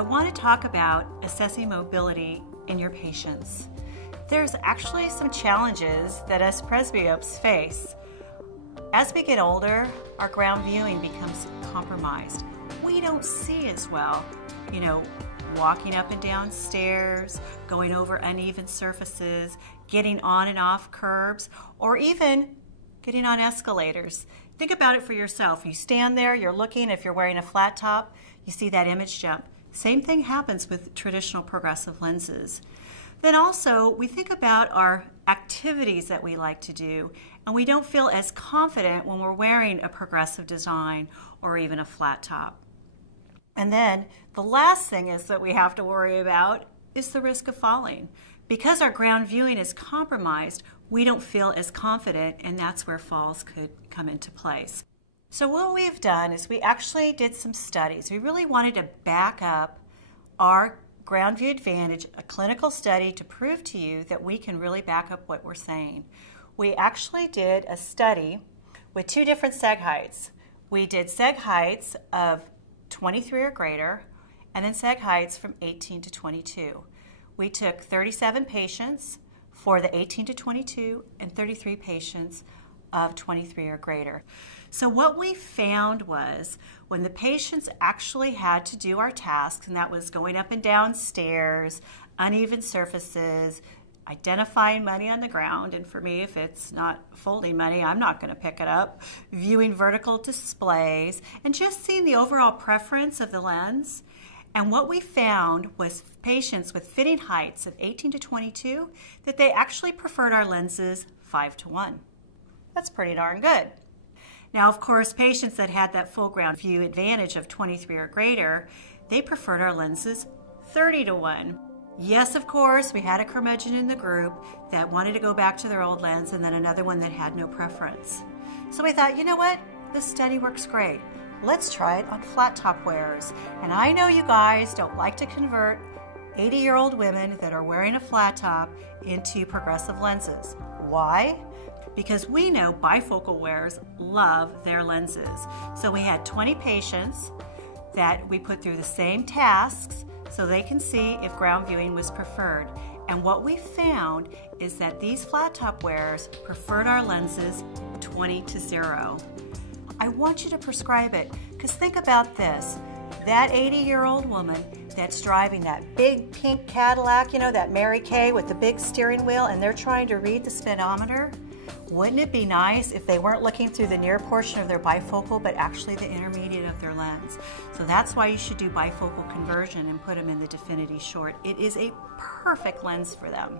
I want to talk about assessing mobility in your patients. There's actually some challenges that us presbyopes face. As we get older, our ground viewing becomes compromised. We don't see as well, walking up and down stairs, going over uneven surfaces, getting on and off curbs, or even getting on escalators. Think about it for yourself. You stand there, you're looking, if you're wearing a flat top, you see that image jump. Same thing happens with traditional progressive lenses. Then also, we think about our activities that we like to do, and we don't feel as confident when we're wearing a progressive design or even a flat top. And then the last thing is that we have to worry about is the risk of falling. Because our ground viewing is compromised, we don't feel as confident, and that's where falls could come into place. So what we've done is we actually did some studies. We really wanted to back up our ground view advantage, a clinical study to prove to you that we can really back up what we're saying. We actually did a study with two different seg heights. We did seg heights of 23 or greater, and then seg heights from 18 to 22. We took 37 patients for the 18 to 22 and 33 patients of 23 or greater. So what we found was when the patients actually had to do our tasks, and that was going up and down stairs, uneven surfaces, identifying money on the ground, and for me, if it's not folding money, I'm not going to pick it up, viewing vertical displays, and just seeing the overall preference of the lens. And what we found was patients with fitting heights of 18 to 22, that they actually preferred our lenses 5:1. That's pretty darn good. Now, of course, patients that had that full ground view advantage of 23 or greater, they preferred our lenses 30:1. Yes, of course, we had a curmudgeon in the group that wanted to go back to their old lens, and then another one that had no preference. So we thought, you know what? This study works great. Let's try it on flat top wearers. And I know you guys don't like to convert 80-year-old women that are wearing a flat top into progressive lenses. Why? Because we know bifocal wearers love their lenses. So we had 20 patients that we put through the same tasks so they can see if ground viewing was preferred. And what we found is that these flat top wearers preferred our lenses 20:0. I want you to prescribe it, because think about this. That 80-year-old woman that's driving that big pink Cadillac, that Mary Kay with the big steering wheel, and they're trying to read the speedometer, wouldn't it be nice if they weren't looking through the near portion of their bifocal, but actually the intermediate of their lens? So that's why you should do bifocal conversion and put them in the Definity Short. It is a perfect lens for them.